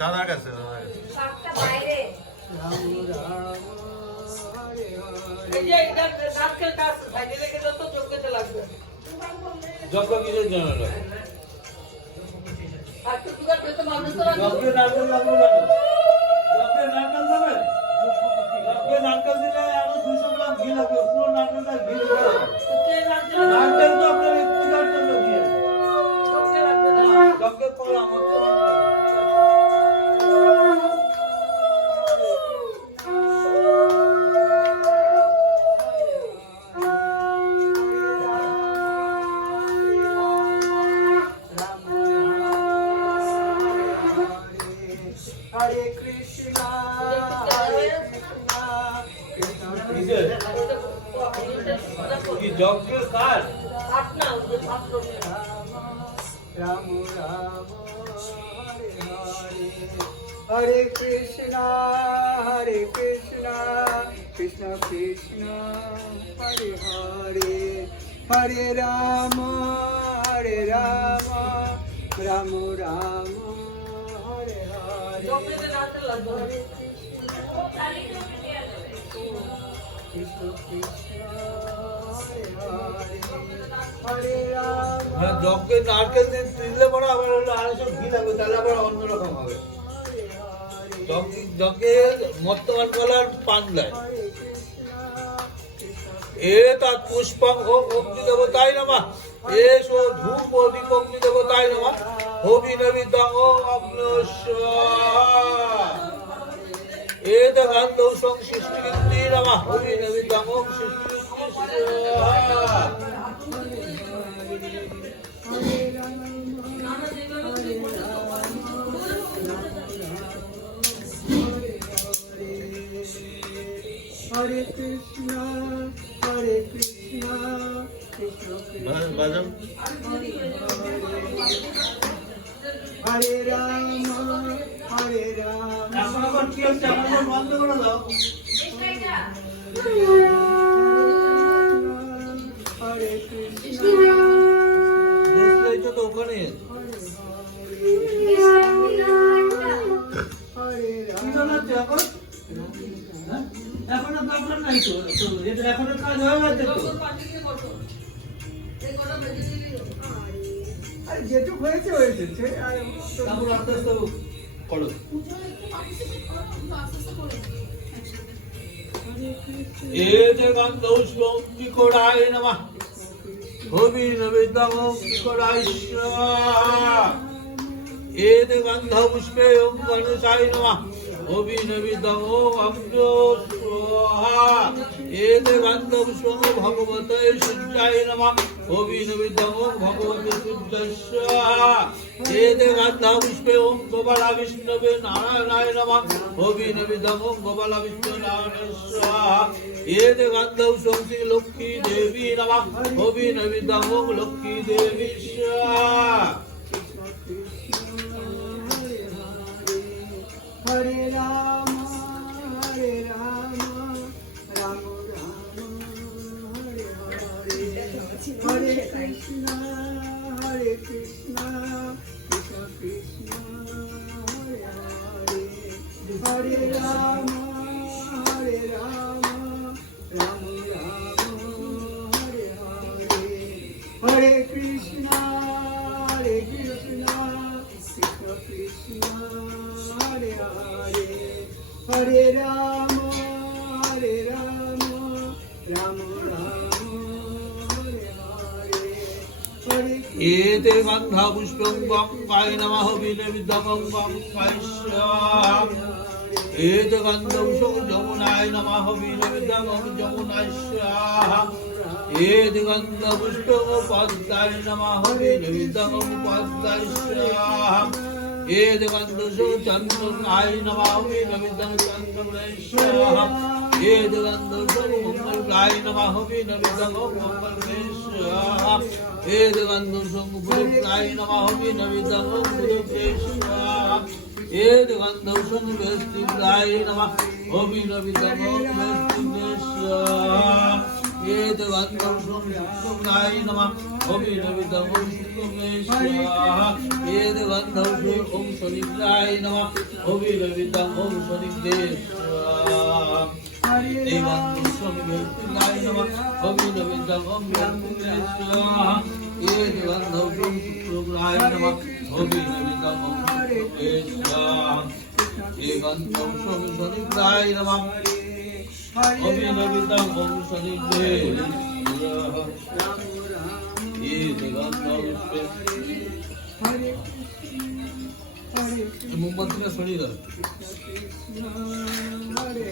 দাদার কাছে যজ্ঞ কিসের জন্য যজ্ঞে নারকেল লাগবে কেন? যজ্ঞে নারকেল দেবে? যজ্ঞে নারকেল দিলে আরো 200 গ্রাম ঘি লাগবে। পুরো নারকেলটা ঘি দিতে হবে। নারকেল তো আপনার এই পূজার জন্য দিয়ে। যজ্ঞে কলা মর্তমান কলা। Hare Krishna, কি যজ্ঞের কাজ? Ram Ram, Hare Krishna, Krishna Krishna, Hare Hare, Hare Rama, Ram Ram, Hare Hare. Krishna Krishna, Hare Rama. হ্যাঁ, যজ্ঞে নারকেল দিলে পরে আবার হলো আরো সব ঘি লাগবে, তাহলে আবার অন্যরকম হবে। যজ্ঞে মর্তমান কলার পান দেয়। এ তৎ পুষ্পং হোম অগ্নি দেবতায় নমঃ। এসো ধূপ দীপ অগ্নি দেবতায় নমঃ। হোমি নবিদং অগ্নস্বাহা। এত গন্ধৌ সংসৃষ্টিকৃতি নমঃ। হোমি নবিদং সংসৃষ্টিকৃতি। Hare Krishna, Krishna Krishna, বাজাও Hare Rama, এখন আবার কি হচ্ছে? আপনারা বন্ধ করে দাও। Hare Krishna, দেখলেই তো ওখানে Hare কি জানাচ্ছে এখন? এখনো দরকার নাই তো, এটা এখনো কাজ হয়ে গেছে তো। আর যেটুক হয়েছে হয়েছে। তারপর আস্তে আস্তে করো। এতে গন্ধৌষ্পং বিকটায় নমঃ। হোমি নবিদং বিকটায় স্বাহা। এতে গন্ধপুষ্পে ওম গণেশায় নমঃ। হোমি নবিদং অগ্নস্বাহা। এতে গন্ধপুষ্পং ভগবতে সূর্যায় নমঃ। হোমি নবিদং ভগবতে সূর্যায় স্বাহা। এতে গন্ধপুষ্পে ওম গোপালা বিষ্ণবে নারায়ণায় নমঃ। হোমি নবিদং গোপালা বিষ্ণু নারায়ণায় স্বাহা। এতে গন্ধৌষ্পং শ্রী লক্ষ্মী দেবী নমঃ। হোমি নবিদং লক্ষ্মী দেবী স্বাহা। Hare Rama, Ram Ram, Hare Hare. Hare Krishna, Krishna Krishna, Hare Hare. Hare Rama, Ram Ram, Hare Hare. Hare Krishna, Krishna Krishna, Hare Hare. Hare Rama, Ram Ram, Hare Hare. Hare এতে গন্ধা পুষ্পং গঙ্গায় নমঃ। হোমি নবিদং গঙ্গায় স্বাহা। এতে গন্ধপুষ্পং যমুনায় নমঃ। হোমি নবিদং যমুনায় স্বাহা। এতে গন্ধপুষ্পং পদ্মায় নমঃ। হোমি নবিদং পদ্মায় স্বাহা। এতে গন্ধপুষ্পং চন্দ্রমায় নমঃ। হোমি নবিদং চন্দ্রমায় স্বাহা। এতে গন্ধপুষ্পং মঙ্গলায় নমঃ। হোমি নবিদং মঙ্গলায় স্বাহা। এতে গন্ধপুষ্পং গুরুপ্রায় নমঃ। হোমি নবিদং গুরুপ্রায় স্বাহা। এতে গন্ধপুষ্পং বৃহস্পতিপ্রায় নমঃ। হোমি নবিদং বৃহস্পতিপ্রায় স্বাহা। एते गन्धं शुक्लाय नमः अभिनवितं शुक्लमे स्वाहा एते गन्धं ॐ शनिग्राय नमः अभिनवितं ॐ शनिग्रे स्वाहा एते गन्धं शुक्लाय नमः अभिनवितं ॐ शनिग्रे स्वाहा एते गन्धं शुक्लाय नमः अभिनवितं ॐ शनिग्रे स्वाहा एते गन्धं शनिग्राय नमः अभिनवितं ॐ शनिग्रे स्वाहा एते गन्धं Hare Krishna, Hare मुंबई शरीर Krishna, Hare